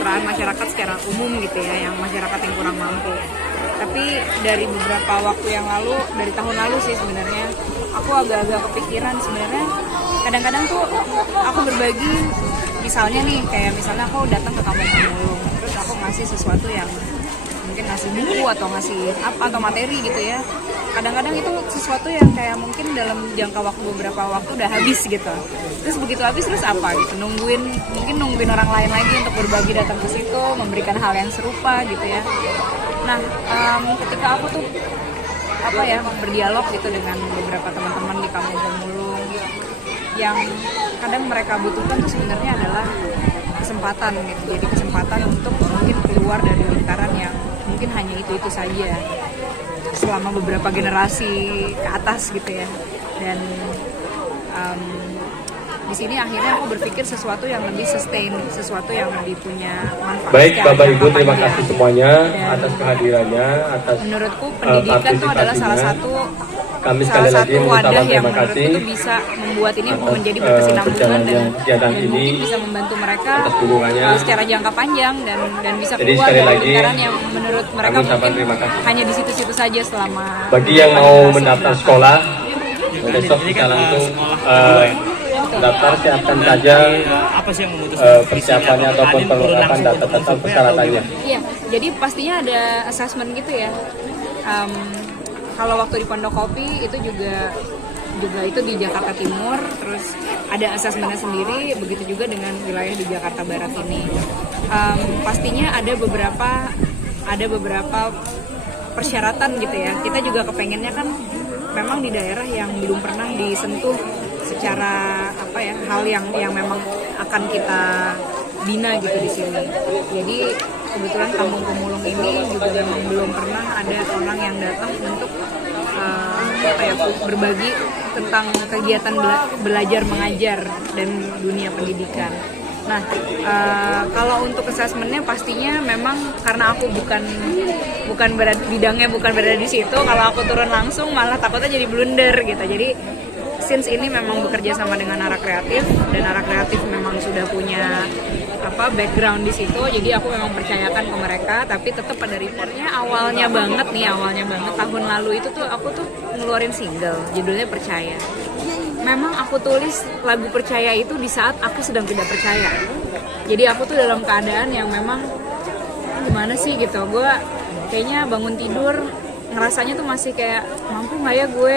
kesejahteraan masyarakat secara umum gitu ya, yang masyarakat yang kurang mampu. Tapi dari beberapa waktu yang lalu, dari tahun lalu sih sebenarnya, aku agak-agak kepikiran sebenarnya. Kadang-kadang tuh aku berbagi, misalnya nih, kayak misalnya aku datang ke Kampung Pemulung, terus aku ngasih sesuatu yang mungkin ngasih buku atau ngasih apa atau materi gitu ya. Kadang-kadang itu sesuatu yang kayak mungkin dalam jangka waktu beberapa waktu udah habis gitu. Terus begitu habis terus apa gitu? Mungkin nungguin orang lain lagi untuk berbagi datang ke situ, memberikan hal yang serupa gitu ya. Nah, ketika aku tuh berdialog gitu dengan beberapa teman-teman di Kampung Pemulung, yang kadang mereka butuhkan tuh sebenarnya adalah kesempatan gitu. Jadi kesempatan untuk mungkin keluar dari lingkaran yang mungkin hanya itu saja selama beberapa generasi ke atas gitu ya. Dan di sini akhirnya aku berpikir sesuatu yang lebih sustain, sesuatu yang lebih punya manfaat. Baik Bapak Ibu, terima kasih semuanya atas kehadirannya, atas menurutku pendidikan itu adalah salah satu wadah yang menurutku itu bisa membuat ini menjadi berkesinambungan dan mungkin bisa membantu mereka secara jangka panjang dan bisa keluar dari lingkaran yang menurut mereka mungkin hanya di situ-situ saja selama. Bagi yang mau mendaftar sekolah, besok kita langsung daftar, siapkan saja persiapannya ataupun perlengkapan data-data persyaratannya. Iya, jadi pastinya ada assessment gitu ya. Kalau waktu di Pondokopi itu juga itu di Jakarta Timur, terus ada asesmennya sendiri, begitu juga dengan wilayah di Jakarta Barat ini. Pastinya ada beberapa persyaratan gitu ya. Kita juga kepengennya kan memang di daerah yang belum pernah disentuh secara hal yang memang akan kita bina gitu di sini. Jadi kebetulan Kampung Pemulung ini juga memang belum pernah ada orang yang datang untuk berbagi tentang kegiatan belajar mengajar dan dunia pendidikan. Nah, kalau untuk assessmentnya pastinya memang karena aku bukan bidangnya bukan berada di situ. Kalau aku turun langsung malah takutnya jadi blunder gitu. Jadi since ini memang bekerja sama dengan arah kreatif dan arah kreatif memang sudah punya background di situ, jadi aku memang percayakan ke mereka. Tapi tetap pada reportnya awalnya banget tahun lalu itu tuh aku tuh ngeluarin single judulnya Percaya. Memang aku tulis lagu Percaya itu di saat aku sedang tidak percaya. Jadi aku tuh dalam keadaan yang memang gimana sih gitu, gue kayaknya bangun tidur ngerasanya tuh masih kayak mampu nggak ya gue,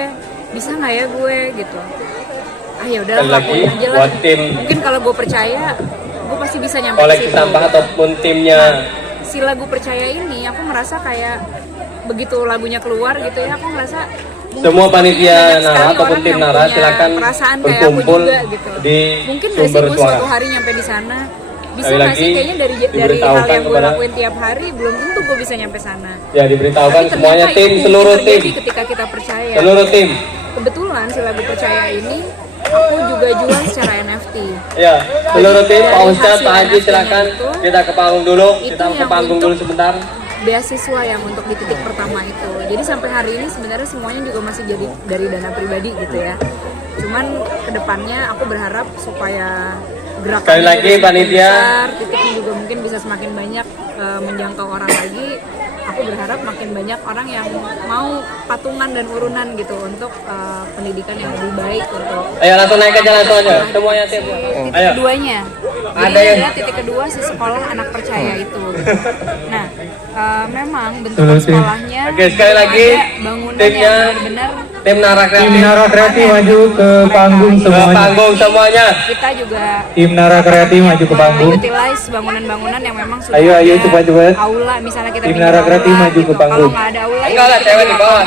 bisa nggak ya gue gitu. Ya udahlah, lakuin aja lah. Mungkin kalau gue percaya, gue pasti bisa nyampe koleksi sampah ataupun timnya. Si lagu Percaya ini aku merasa kayak begitu lagunya keluar gitu ya, aku merasa semua panitia Nara ataupun tim Nara silakan berkumpul gitu. Di mungkin sumber gue suara. suatu hari nyampe di sana. Bisa nggak sih kayaknya dari hal yang gue lakuin tiap hari belum tentu gue bisa nyampe sana. Ya, diberitahukan semuanya tim, seluruh tim. Ketika kita percaya. Seluruh tim. Kebetulan si lagu Percaya ini aku juga jual secara NFT. Ya, seluruh tim, Pak Ustadz, Pak Haji silakan kita ke panggung dulu. Kita ke panggung dulu sebentar. Beasiswa yang untuk di titik pertama itu. Jadi sampai hari ini sebenarnya semuanya juga masih jadi dari dana pribadi gitu ya. Cuman kedepannya aku berharap supaya gerakan sekali lagi panitia titiknya juga mungkin bisa semakin banyak menjangkau orang lagi. Aku berharap makin banyak orang yang mau patungan dan urunan gitu untuk pendidikan yang lebih baik untuk. Ayo langsung naik aja semuanya tim. Titik keduanya. Jadi ada titik kedua si sekolah anak percaya itu. Nah, memang bentuk sekolahnya. Oke, sekali lagi bangunan timnya yang benar-benar tim Nara Kreatif maju ke panggung semuanya. Kita juga tim Nara Kreatif maju ke panggung. Utilize bangunan-bangunan yang memang sudah Ayo cepat. Aula misalnya kita tim Nara Kreatif maju ke panggung. Kalau nggak ada aula, enggak lah, cewek di bawah.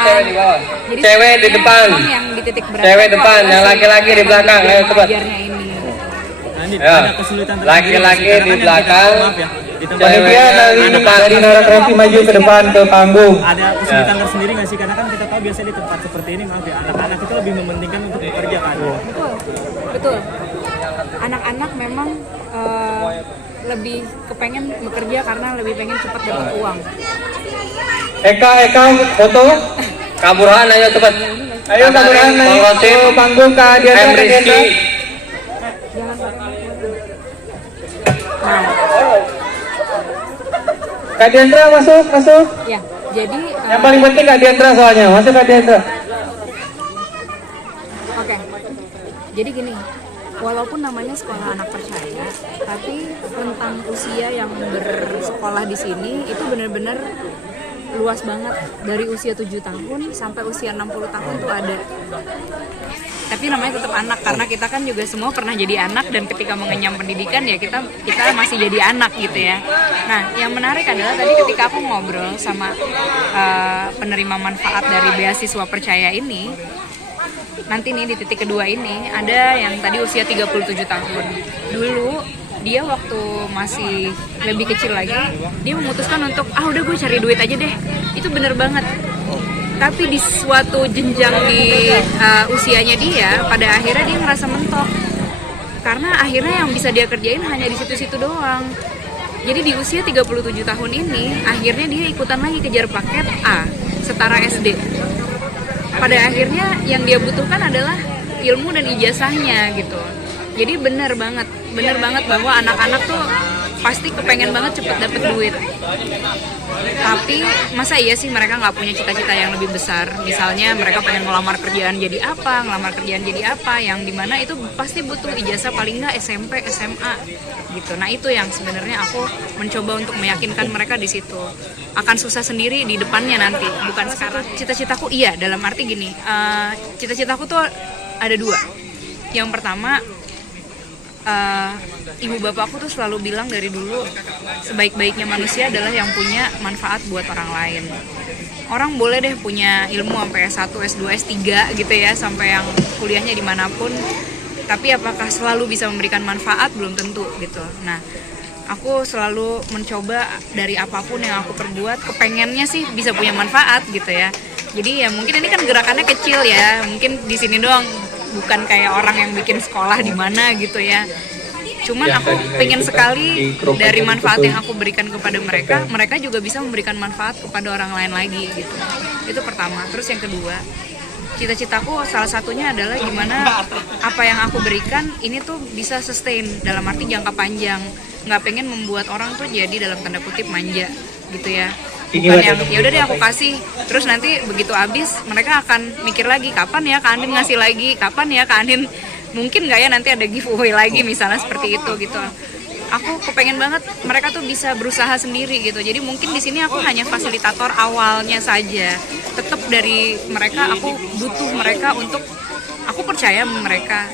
Jadi cewek di depan. Yang di titik berat. Cewek depan, yang laki-laki di belakang. Ayo cepat. Ya. Laki-laki di belakang. Panitia dari Nara Kreatif maju ke depan ke panggung. Ada kesulitan tersendiri nggak sih? Karena kan kita tahu biasanya di tempat seperti ini, maaf ya, anak-anak itu lebih mementingkan untuk bekerja kan. Betul. Anak-anak memang lebih kepengen bekerja karena lebih pengen cepat dapat uang. Eka foto. Kaburhan, ayo cepat. Ayo Kaburhan naik ke panggung ke hadiah Rizky. Kak Diandra masuk. Ya, jadi Yang paling penting Kak Diandra soalnya. Masuk Kak Diandra. oke. Jadi gini, walaupun namanya sekolah anak percaya, tapi rentang usia yang bersekolah di sini itu benar-benar luas banget. Dari usia 7 tahun sampai usia 60 tahun tuh ada. Tapi namanya tetap anak karena kita kan juga semua pernah jadi anak, dan ketika mengenyam pendidikan ya kita masih jadi anak gitu ya. Nah, yang menarik adalah tadi ketika aku ngobrol sama penerima manfaat dari beasiswa percaya ini, nanti nih di titik kedua ini ada yang tadi usia 37 tahun. Dulu dia waktu masih lebih kecil lagi, dia memutuskan untuk udah gue cari duit aja deh. Itu bener banget. Tapi di suatu jenjang di usianya dia, pada akhirnya dia ngerasa mentok. Karena akhirnya yang bisa dia kerjain hanya di situ-situ doang. Jadi di usia 37 tahun ini, akhirnya dia ikutan lagi kejar paket A, setara SD. Pada akhirnya yang dia butuhkan adalah ilmu dan ijazahnya gitu. Jadi bener banget bahwa anak-anak tuh pasti kepengen banget cepet dapet duit. Tapi masa iya sih mereka nggak punya cita-cita yang lebih besar? Misalnya mereka pengen ngelamar kerjaan jadi apa, yang dimana itu pasti butuh ijazah paling nggak SMP, SMA gitu. Nah itu yang sebenarnya aku mencoba untuk meyakinkan mereka di situ. Akan susah sendiri di depannya nanti, bukan sekarang. Cita-citaku iya, dalam arti gini, cita-citaku tuh ada 2. Yang pertama, ibu bapakku tuh selalu bilang dari dulu, sebaik-baiknya manusia adalah yang punya manfaat buat orang lain. Orang boleh deh punya ilmu sampai S1, S2, S3 gitu ya, sampai yang kuliahnya dimanapun, tapi apakah selalu bisa memberikan manfaat? Belum tentu gitu. Nah, aku selalu mencoba dari apapun yang aku perbuat, kepengennya sih bisa punya manfaat gitu ya. Jadi ya mungkin ini kan gerakannya kecil ya, mungkin di sini doang, bukan kayak orang yang bikin sekolah di mana gitu ya. Cuman aku pengen sekali dari manfaat yang aku berikan kepada mereka, mereka juga bisa memberikan manfaat kepada orang lain lagi gitu. Itu pertama. Terus yang kedua, cita-citaku salah satunya adalah gimana apa yang aku berikan ini tuh bisa sustain dalam arti jangka panjang. Nggak pengen membuat orang tuh jadi dalam tanda kutip manja gitu ya. Bukan yang ya udah deh aku kasih, terus nanti begitu habis mereka akan mikir lagi kapan ya Kak Andin ngasih lagi, kapan ya Kak Andin mungkin nggak ya nanti ada giveaway lagi misalnya seperti itu gitu. Aku kepengen banget mereka tuh bisa berusaha sendiri gitu. Jadi mungkin di sini aku hanya fasilitator awalnya saja. Tetap dari mereka aku butuh mereka untuk, aku percaya mereka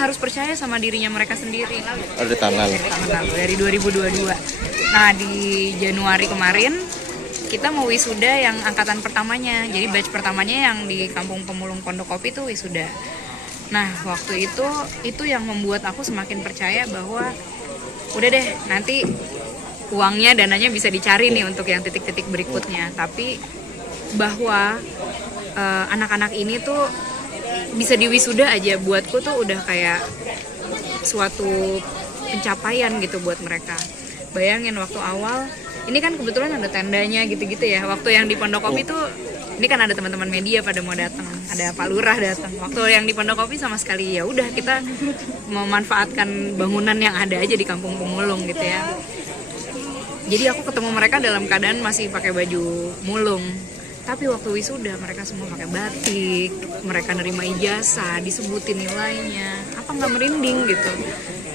harus percaya sama dirinya mereka sendiri. Ada tahun lalu. Dari 2022. Nah di Januari kemarin kita mau wisuda yang angkatan pertamanya. Jadi batch pertamanya yang di Kampung Pemulung Pondok Kopi itu wisuda. Nah waktu itu yang membuat aku semakin percaya bahwa udah deh nanti uangnya, dananya bisa dicari nih untuk yang titik-titik berikutnya. Tapi bahwa anak-anak ini tuh bisa diwisuda aja buatku tuh udah kayak suatu pencapaian gitu buat mereka. Bayangin waktu awal, ini kan kebetulan ada tendanya gitu-gitu ya. Waktu yang di Pondok Kopi tuh, ini kan ada teman-teman media pada mau datang, ada Pak Lurah datang. Waktu yang di Pondok Kopi sama sekali ya udah kita memanfaatkan bangunan yang ada aja di Kampung Pemulung gitu ya. Jadi aku ketemu mereka dalam keadaan masih pakai baju mulung. Tapi waktu wisuda mereka semua pakai batik, mereka nerima ijazah, disebutin nilainya. Apa nggak merinding gitu?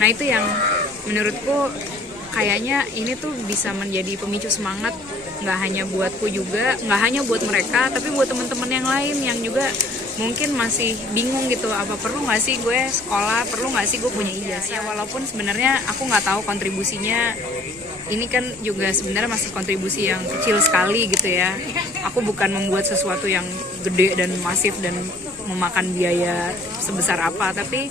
Nah itu yang menurutku kayaknya ini tuh bisa menjadi pemicu semangat, nggak hanya buatku juga, nggak hanya buat mereka, tapi buat teman-teman yang lain yang juga mungkin masih bingung gitu, apa perlu nggak sih gue sekolah, perlu nggak sih gue punya ijazah. Walaupun sebenarnya aku nggak tahu kontribusinya, ini kan juga sebenarnya masih kontribusi yang kecil sekali gitu ya. Aku bukan membuat sesuatu yang gede dan masif dan memakan biaya sebesar apa, tapi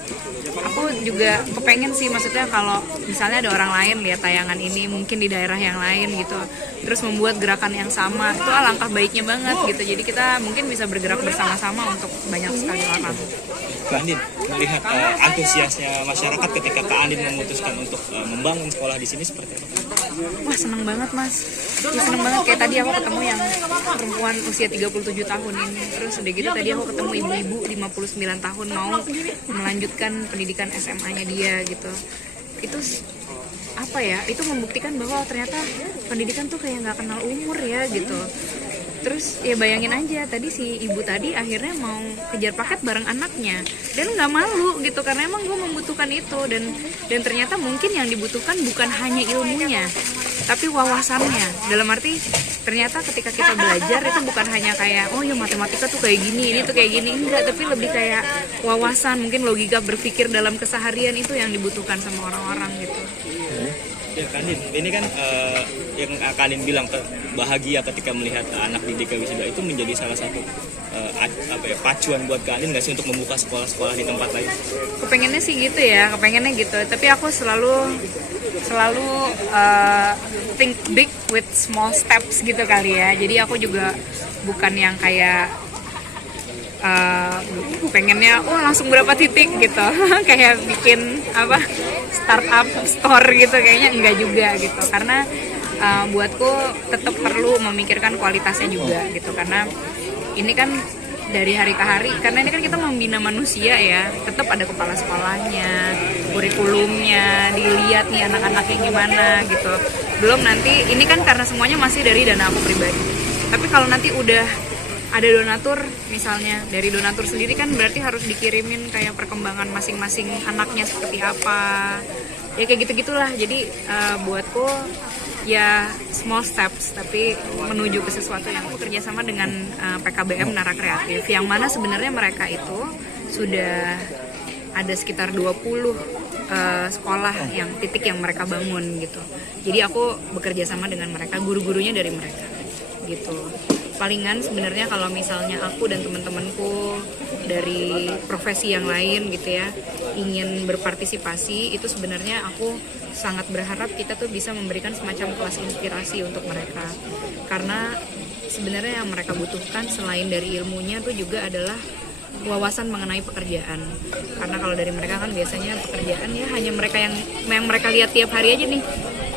aku juga kepengen sih, maksudnya kalau misalnya ada orang lain lihat tayangan ini mungkin di daerah yang lain gitu, terus membuat gerakan yang sama, itu alangkah baiknya banget gitu. Jadi kita mungkin bisa bergerak bersama-sama untuk banyak sekali orang. Kak Andin, melihat antusiasnya masyarakat ketika Kak Andin memutuskan untuk membangun sekolah di sini seperti apa? Wah seneng banget mas, ya seneng banget. Kayak tadi aku ketemu yang perempuan usia 37 tahun ini, terus udah gitu tadi aku ketemu ibu-ibu 59 tahun mau melanjutkan pendidikan SMA-nya dia gitu. Itu apa ya, itu membuktikan bahwa ternyata pendidikan tuh kayak nggak kenal umur ya gitu. Terus ya bayangin aja, tadi si ibu tadi akhirnya mau kejar paket bareng anaknya dan nggak malu gitu, karena emang gue membutuhkan itu. Dan ternyata mungkin yang dibutuhkan bukan hanya ilmunya tapi wawasannya. Dalam arti ternyata ketika kita belajar itu bukan hanya kayak oh ya matematika tuh kayak gini, ini tuh kayak gini, enggak, tapi lebih kayak wawasan, mungkin logika berpikir dalam keseharian itu yang dibutuhkan sama orang-orang gitu. Ya Kandin, ini kan yang Kandin bilang bahagia ketika melihat anak di DK Wisuda itu menjadi salah satu pacuan buat Kandin nggak sih untuk membuka sekolah-sekolah di tempat lain? Kepengennya sih gitu ya, kepengennya gitu. Tapi aku selalu think big with small steps gitu kali ya. Jadi aku juga bukan yang kayak pengennya langsung berapa titik gitu kayak bikin startup store gitu, kayaknya enggak juga gitu. Karena buatku tetap perlu memikirkan kualitasnya juga gitu, karena ini kan dari hari ke hari, karena ini kan kita membina manusia ya, tetap ada kepala sekolahnya, kurikulumnya, dilihat nih anak-anaknya gimana gitu. Belum nanti, ini kan karena semuanya masih dari dana aku pribadi, tapi kalau nanti udah ada donatur misalnya, dari donatur sendiri kan berarti harus dikirimin kayak perkembangan masing-masing anaknya seperti apa ya, kayak gitu-gitulah. Jadi buatku ya small steps tapi menuju ke sesuatu yang bekerja sama dengan PKBM Nara Kreatif, yang mana sebenarnya mereka itu sudah ada sekitar 20 sekolah yang titik yang mereka bangun gitu. Jadi aku bekerja sama dengan mereka, guru-gurunya dari mereka gitu. Palingan sebenarnya kalau misalnya aku dan teman-temanku dari profesi yang lain gitu ya ingin berpartisipasi, itu sebenarnya aku sangat berharap kita tuh bisa memberikan semacam kelas inspirasi untuk mereka, karena sebenarnya yang mereka butuhkan selain dari ilmunya tuh juga adalah wawasan mengenai pekerjaan. Karena kalau dari mereka kan biasanya pekerjaan ya hanya mereka yang mereka lihat tiap hari aja nih.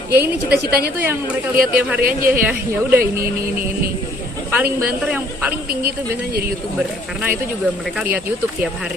Ya ini cita-citanya tuh yang mereka lihat tiap hari aja ya. Ya udah ini. Paling banter yang paling tinggi tuh biasanya jadi YouTuber, karena itu juga mereka lihat YouTube tiap hari.